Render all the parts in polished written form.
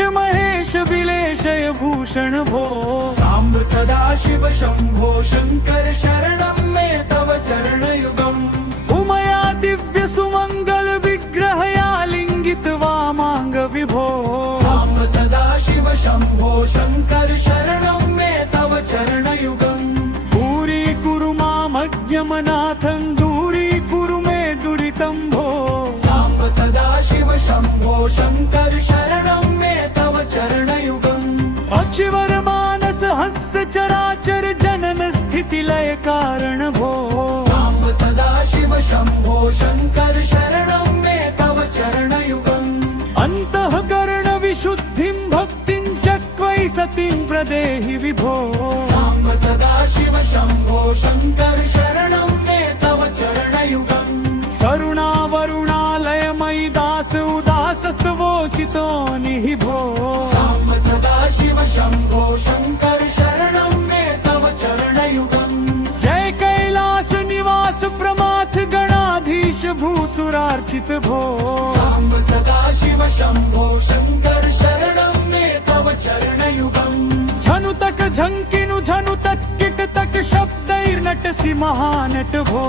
महेश विलेशय भूषण भो। साम्ब सदाशिव शंभो शंकर शरणं मे तव चरणयुगम्। उमया दिव्य सुमंगल विग्रहया लिंगित वामांग विभो। साम्ब सदाशिव शंभो शंकर शरणं मे तव चरणयुगम्। दूरीकुरु मामज्ञमनाथं दूरीकुरु मे दुरितं भो। साम्ब सदाशिव शंभो शंकर शरणं मे तव चरणयुगम्। अक्षिवर मानस हस्य चराचर जनन स्थिति लय कारण भो। साम्ब सदाशिव शंभो शंकर शरणं मे तव चरणयुगम्। अंतःकरण विशुद्धिं भक्तिं चक्वै सतिं प्रदेहि विभो। साम्ब सदाशिव शंभो शंकर शरणं मे तव चरणयुगम्। करुणा वरुणालयमयि दास उदासस्तवोचितो निभो। साम्ब सदाशिव शंभो शंकर शरणं मे तव चरणयुगम्। जय कैलास निवास प्रमाथ गणाधीश भूसुरार्चित भो। साम्ब सदाशिव शंभो शंकर शरणं मे तव चरणयुगम्। झनुतक झंकिनु झनुतक किटतक शब्दैर्नटसि महानट भो।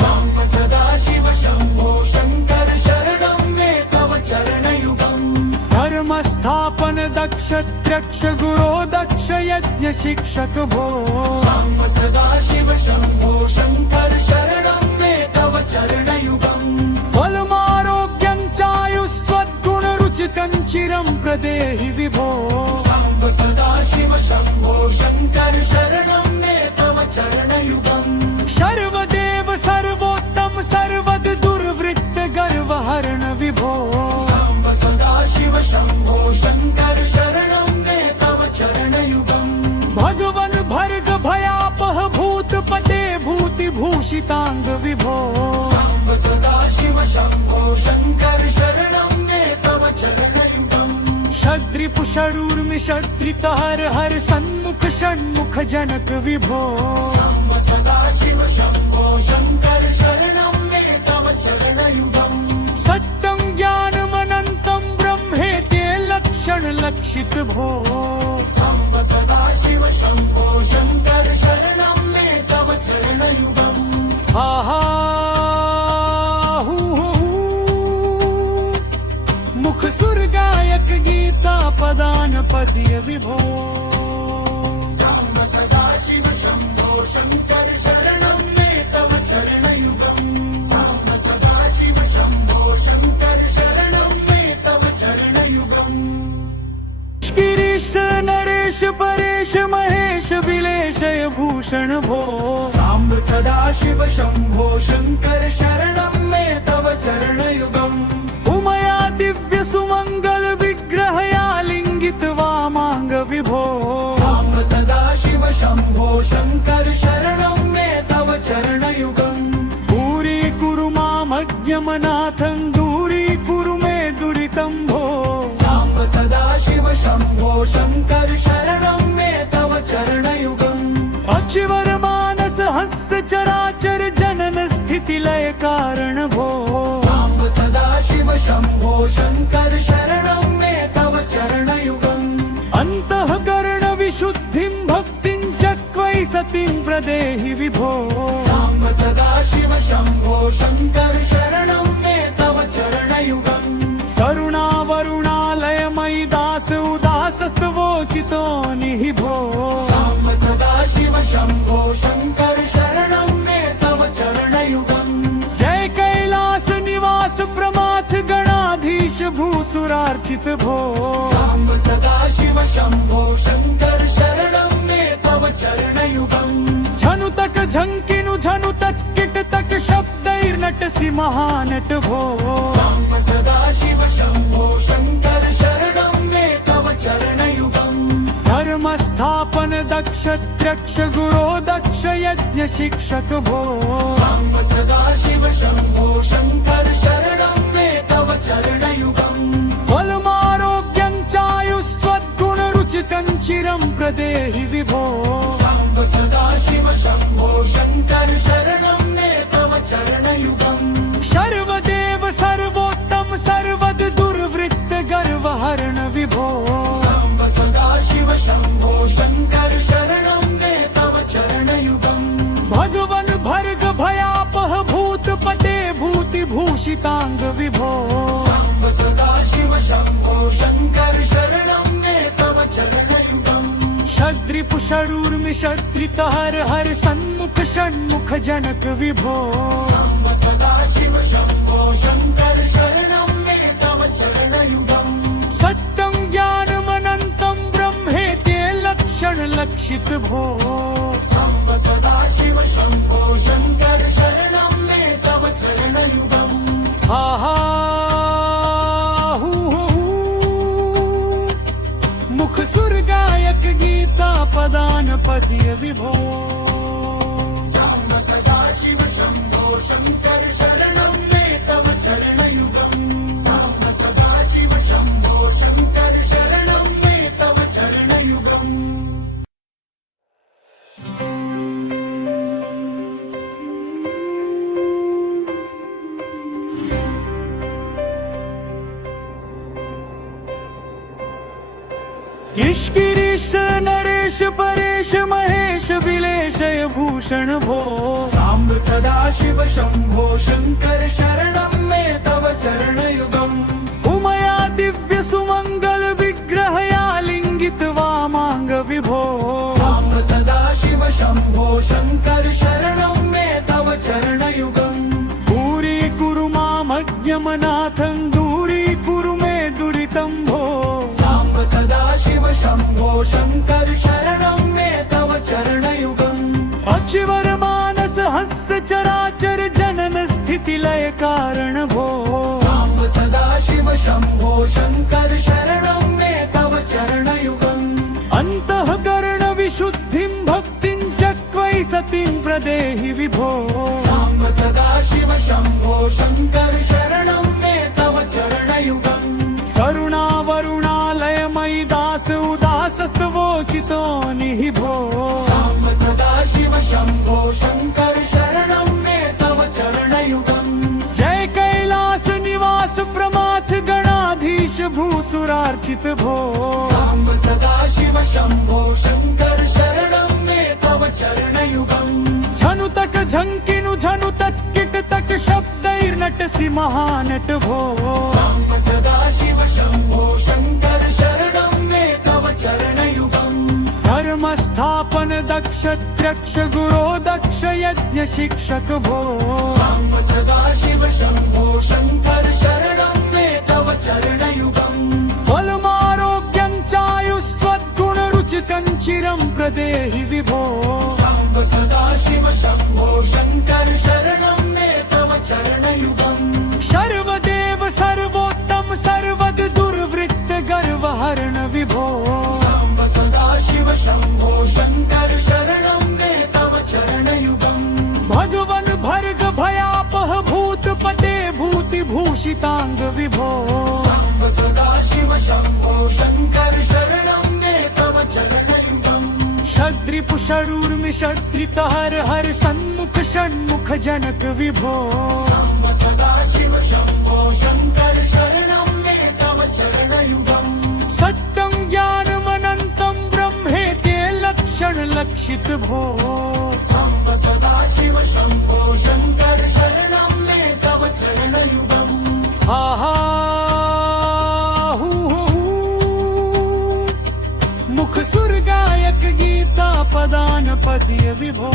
साम्ब सदाशिव शंभो शंकर शरणं मे तव चरणयुगम्। धर्म स्थापन दक्ष त्रक्ष गुरो दक्ष यज्ञ शिक्षक भो। साम्ब सदाशिव शंभो शंकर शरणं मे तव चरणयुगम्। बलमारोग्यं चायुस्त्वद्गुण रुचितं चिरं प्रदेहि विभो। साम्ब सदाशिव शंभो शंकर शरणं मे तव चरणयुगम्। सर्वदेव सर्वोत्तम सर्वद दुर्वृत्त गर्वहरण विभो। साम्ब सदाशिव शंभो शंकर शरणं मे तव चरणयुगम्। भगवन भर्ग भयापह भूतपते भूति भूषितांग विभो। साम्ब सदाशिव शंभो शंकर शरणं मे तव चरणयुगम्। षड्रिपु षडूर्मि षड्रितहर हर सन्मुख षण्मुख जनक विभो। साम्ब सदाशिव शंभो शंकर शरणं मे तव चरणयुगम्। सत्यं ज्ञानमनन्तं ब्रह्मेति लक्षण लक्षित भो। साम्ब सदाशिव शंभो शंकर शरणं मे तव चरणयुगम्। आहा हू मुख सुर गायक गीता पदान पद्य विभो। साम्ब सदाशिव शंभो शंकर शरणं मे तव चरणयुगम्। साम्ब सदाशिव शंभो शंकर शरणं मे तव चरणयुगम्। गिरीश नरेश परेश महेश विलेशय भूषण भो। साम्ब सदाशिव शंभो शंकर शरणं मे तव चरणयुगम्। उमया दिव्य सुमंगल विग्रहया लिंगित वामांग विभो। साम्ब सदाशिव शंभो शंकर शरणं मे तव चरणयुगम्। दूरीकुरु मामज्ञमनाथं दूरीकुरु मे दुरितं भो। साम्ब सदाशिव शंभो शंकर शरणं मे तव चरणयुगम्। अक्षिवर मानस हस्य चराचर जनन स्थिति लय कारण भो। साम्ब सदाशिव शंभो शंकर शरणं मे तव चरणयुगम्। अंतःकरण विशुद्धिं भक्तिं चक्वै सतिं प्रदेहि विभो। साम्ब सदाशिव शंभो शंकर शरणं मे तव चरणयुगम्। करुणा वरुणालयमयि दास उदासस्तवोचितो निभो। साम्ब सदाशिव शंभो शंकर शरणं मे तव चरणयुगम्। जय कैलास निवास प्रमाथ गणाधीश भूसुरार्चित भो। साम्ब सदाशिव शंभो शंकर शरणं मे तव चरणयुगम्। झनुतक झंकिनु झनुतक किटतक शब्दैर्नटसि महानट भो। साम्ब सदाशिव शंभो शंकर शरणं मे तव चरणयुगम्। धर्म स्थापन दक्ष त्रक्ष गुरो दक्ष यज्ञ शिक्षक भो। साम्ब सदाशिव शंभो शंकर शरणं मे तव चरणयुगम्। बलमारोग्यं चायुस्त्वद्गुण रुचितं चिरं प्रदेहि विभो। साम्ब सदाशिव शंभो शंकर शरणं मे तव चरणयुगम्। सर्वदेव सर्वोत्तम सर्वद दुर्वृत्त गर्वहरण विभो। भूषितांग विभो साम्ब सदाशिव शम्भो शङ्कर शरणं मे तव चरणयुगम् षड्रिपुषडूर्मि षड्रित हर हर सन्मुख षण्मुख जनक विभो साम्ब सदाशिव शम्भो शङ्कर शरणं मे तव चरणयुगम् सत्यं ज्ञानमनन्तं ब्रह्मेति लक्षण लक्षित भो साम्ब सदाशिव शम्भो शङ्कर शरणं मे तव चरणयुगम् हा हा हू हू हू। मुख सुर गायक गीता पदान पद्य विभो साम्ब सदाशिव शम्भो शङ्कर शरणं मे तव चरणयुगम् साम्ब सदाशिव शम्भो शङ्कर शरणं मे तव चरणयुगम् ईश नरेश परेश महेश विलेशय भूषण भो साम्ब सदाशिव शम्भो शङ्कर शरणं मे तव चरणयुगम् उमया दिव्य सुमंगल विग्रहया लिंगित वामांग विभो साम्ब सदाशिव शम्भो शङ्कर शरणं मे तव चरणयुगम् दूरी कुरु मामज्ञमनाथं दूरी कुरु मे दुरितं भो साम्ब सदाशिव शम्भो शङ्कर शरणं मे तव चरणयुगम् अचिवर मानस हस्य चराचर जनन स्थिति लय कारण भो साम्ब सदाशिव शम्भो शङ्कर शरणं मे तव चरणयुगम् अंतःकरण विशुद्धिं भक्तिं चक्वै सतीं प्रदेहि विभो साम्ब सदाशिव शम्भो शङ्कर शरणं मे तव चरणयुगम् करुणा वरुणालयमयि दास उदासस्तवोचितो निहि भो साम्ब सदाशिव शम्भो शङ्कर शरणं मे तव चरणयुगम् जय कैलास निवास प्रमाथ गणाधीश भूसुरार्चित भो साम्ब सदाशिव शम्भो शङ्कर शरणं मे तव चरणयुगम् झनुतक झंकिनु झनुतक किटतक शब्दैर्नटसि महानट भो साम्ब सदाशिव शम्भो शङ्कर शरणं मे तव चरणयुगम् धर्म स्थापन दक्ष द्रक्ष गुरो दक्ष यज्ञ शिक्षक भो साम्ब सदाशिव शम्भो शङ्कर शरणं मे तव चरणयुगम् बलमारोग्यं चायुस्त्वद्गुण रुचितं चिरं प्रदेहि विभो साम्ब सदाशिव शम्भो शङ्कर शरणं मे तव चरणयुगम् सर्वदेव सर्वोत्तम सर्वद दुर्वृत्त गर्वहरण विभो साम्ब सदाशिव शम्भो शङ्कर शरणं मे तव चरणयुगम् भगवन भर्ग भयापह भूतपते भूति भूषितांग विभो साम्ब सदाशिव शम्भो शङ्कर शरणं मे तव चरणयुगम् षड्रिपुषडूर्मि षड्रित हर हर सन्मुख षण्मुख जनक विभो साम्ब सदाशिव शम्भो शङ्कर शरणं मे तव चरणयुगम् सत्यं ज्ञानमनन्तं ब्रह्मेति लक्षण लक्षित भो साम्ब सदाशिव शम्भो शङ्कर शरणं मे तव चरणयुगम् हा हा हू हू हू। मुख सुर गायक गीता पदान पद्य विभो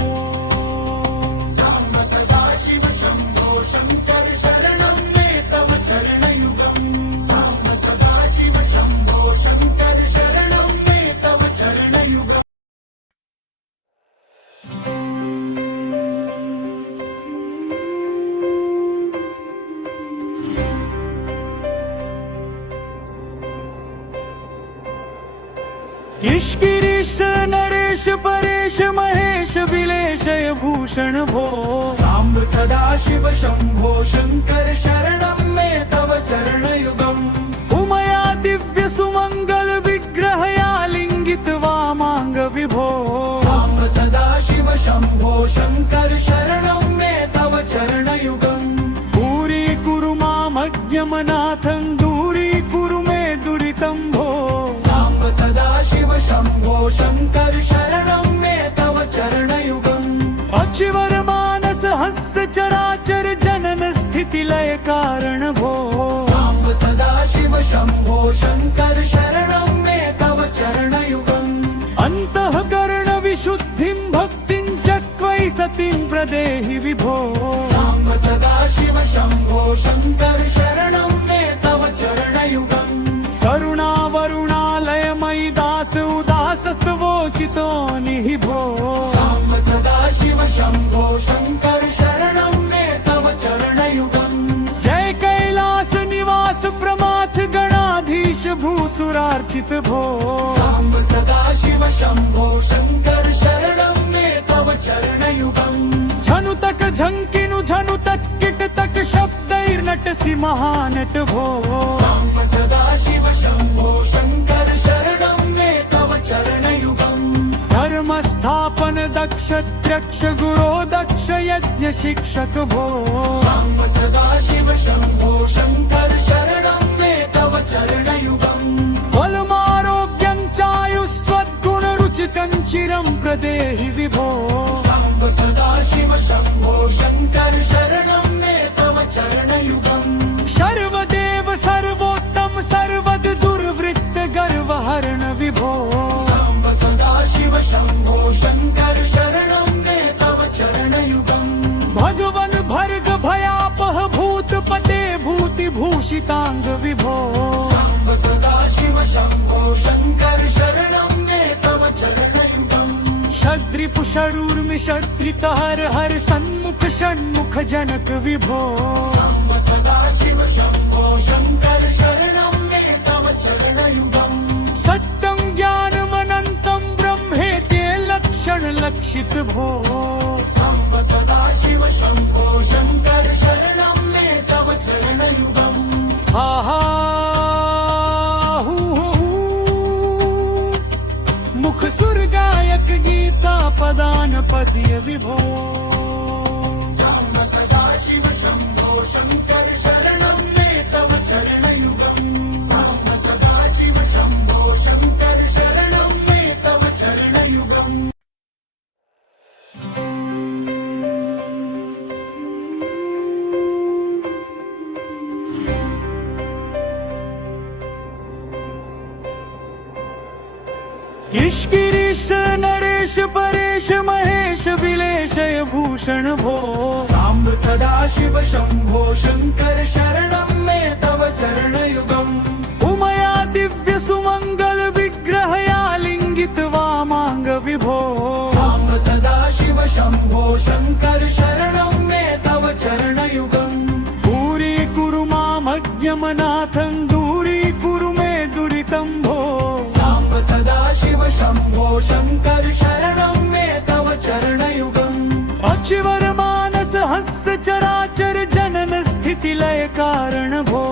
साम्ब सदाशिव शम्भो शङ्कर शरणं मे तव चरणयुगम् साम्ब सदाशिव शम्भो शङ्कर शरणं मे तव चरणयुगम् ईश नरेश परेश महेश विलेशय भूषण भो साम्ब सदाशिव शम्भो शङ्कर शरणं मे तव चरणयुगम् उमया दिव्य सुमंगल विग्रहया लिंगित वामांग विभो साम्ब सदाशिव शम्भो शङ्कर शरणं मे तव चरणयुगम् दूरी कुरु मामज्ञमनाथं दूरी कुरु मे दुरितं भो साम्ब सदाशिव शम्भो शङ्कर शरणं मे तव चरणयुगम् अचिवर मानस हस्य चराचर जनन स्थिति स्थितिलय कारण भो साम्ब सदाशिव शम्भो शङ्कर शरणं मे तव चरणयुगम् अंतःकरण विशुद्धिं भक्तिं चक्वै सतीं प्रदेहि विभो साम्ब सदाशिव शम्भो शङ्कर शरणं मे तव चरणयुगम् करुणावरुणालयमयि दास उदासस्तवोचितो निभो साम्ब सदाशिव शम्भो शङ्कर शरणं मे तव चरणयुगम् जय कैलास निवास प्रमाथ गणाधीश भूसुरार्चित भो साम्ब सदाशिव शम्भो शङ्कर शरणं मे तव चरणयुगम् झनुतक झंकिनु झनुतक किटतक शब्दैर्नटसि महानट भो साम्ब सदाशिव शम्भो शङ्कर शरणं मे तव चरणयुगम् धर्म स्थापन दक्ष द्रक्ष गुरो दक्ष यज्ञ शिक्षक भो साम्ब सदाशिव शम्भो शङ्कर शरणं मे तव चरणयुगम् बलमारोग्यं चायुस्त्वद्गुण रुचितं चिरं प्रदेहि विभो साम्ब सदाशिव शम्भो शङ्कर शरणं मे तव चरणयुगम् सर्वदेव सर्वोत्तम सर्वद दुर्वृत्त गर्वहरण विभो साम्ब सदाशिव शम्भो शङ्कर शरणं मे तव चरणयुगम् भगवन भर्ग भयापह भूतपते भूतिभूषितांग विभो साम्ब सदाशिव शम्भो शङ्कर शरणं मे तव चरणयुगम् षड्रिपु षडूर्मि षड्रित हर हर सन्मुख षण्मुख जनक विभो साम्ब सदाशिव शम्भो शङ्कर शरणं मे तव चरणयुगम् सत्यं ज्ञानमनन्तं ब्रह्मेति लक्षण लक्षित भो साम्ब सदाशिव शम्भो शङ्कर शरणं मे तव चरणयुगम् हा हा हू हू मुख सुर गायक गीता पदान पद्य विभो साम्ब सदाशिव शम्भो शङ्कर शरणं मे तव चरणयुगम् साम्ब सदाशिव शम्भो शङ्कर शरणं मे तव चरणयुगम् ईश गिरीश नरेश परेश महेश विलेशय भूषण भो साम्ब सदाशिव शम्भो शङ्कर शरणं मे तव चरणयुगम् उमया दिव्य सुमंगल विग्रहया लिंगित वामांग विभो साम्ब सदाशिव शम्भो शङ्कर शरणं मे तव चरणयुगम् दूरी कुरु मामज्ञमनाथं दूरी कुरु मे दुरितं भो साम्ब सदाशिव शम्भो शङ्कर शरणं मे तव चरणयुगम् अक्षिवर मानस हस्य चराचर जनन स्थिति लय कारण भो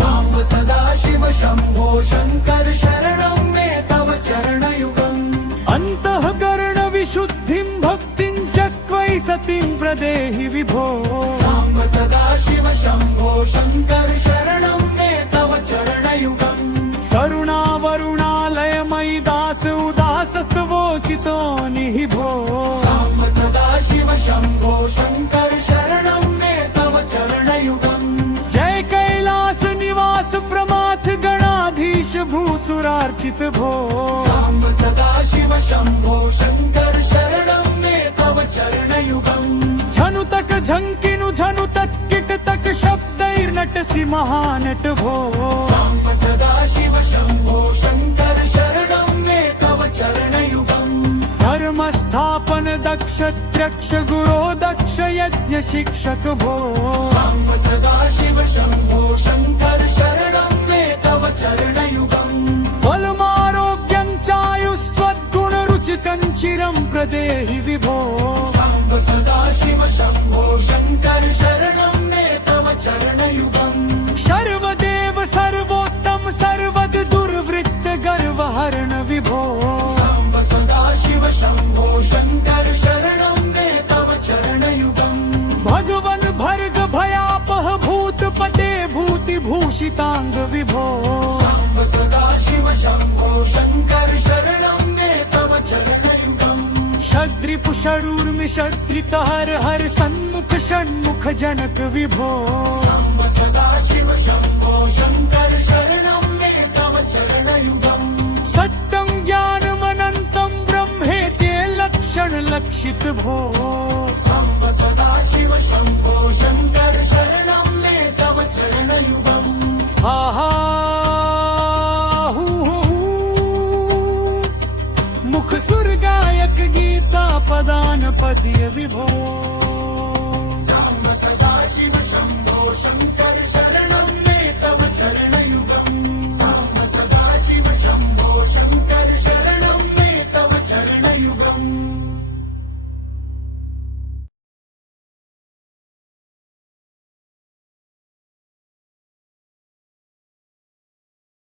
साम्ब सदाशिव शम्भो शङ्कर शरणं मे तव चरणयुगम् अंतःकरण विशुद्धिं भक्तिं चक्वै सतीं प्रदेहि विभो साम्ब सदाशिव शम्भो शङ्कर शरणं मे तव चरणयुगम् करुणावरुणालयमयि दास उदासस्तवोचितो निभो साम्ब सदाशिव शम्भो शङ्कर शरणं मे तव चरणयुगम् जय कैलास निवास प्रमाथ गणाधीश भूसुरार्चित भो साम्ब सदाशिव शम्भो शङ्कर शरणं मे तव चरणयुगम् झनुतक झंकिनु झनुतक किटतक शब्दैर्नटसि महानट भो साम्ब सदाशिव शम्भो शङ्कर शरणं मे तव चरणयुगम् धर्म स्थापन दक्ष द्रक्ष गुरो दक्ष यज्ञ शिक्षक भो साम्ब सदाशिव शम्भो शङ्कर शरणं मे तव चरणयुगम् बलमारोग्यं चायुस्त्वद्गुण रुचितं चिरं प्रदेहि विभो साम्ब सदाशिव शम्भो शङ्कर शरणं मे तव चरणयुगम् सर्वदेव सर्वोत्तम सर्वद दुर्वृत्त गर्वहरण विभो साम्ब सदाशिव शम्भो शङ्कर शरणं मे तव चरणयुगम् भगवन भर्ग भयापह भूतपते भूतिभूषितांग विभो साम्ब सदाशिव शम्भो शङ्कर शरणं मे तव चरणयुगम् षड्रिप कुशरूर्मिषत्रित हर हर सन्मुख षण्मुख जनक विभो साम्ब सदा शिव शम्भो शङ्कर शरणं मे तव चरणयुगम् सत्यं ज्ञानमनन्तं ब्रह्मेति लक्षण लक्षित भो साम्ब सदा शिव शम्भो शङ्कर शरणं मे तव चरणयुगम् हा हा हू हू हू। मुख सुर गायक गीता पदान पद्य विभो साम्ब सदा शिव शम्भो शङ्कर शरणं मे तव चरणयुगम् साम्ब सदा शिव शम्भो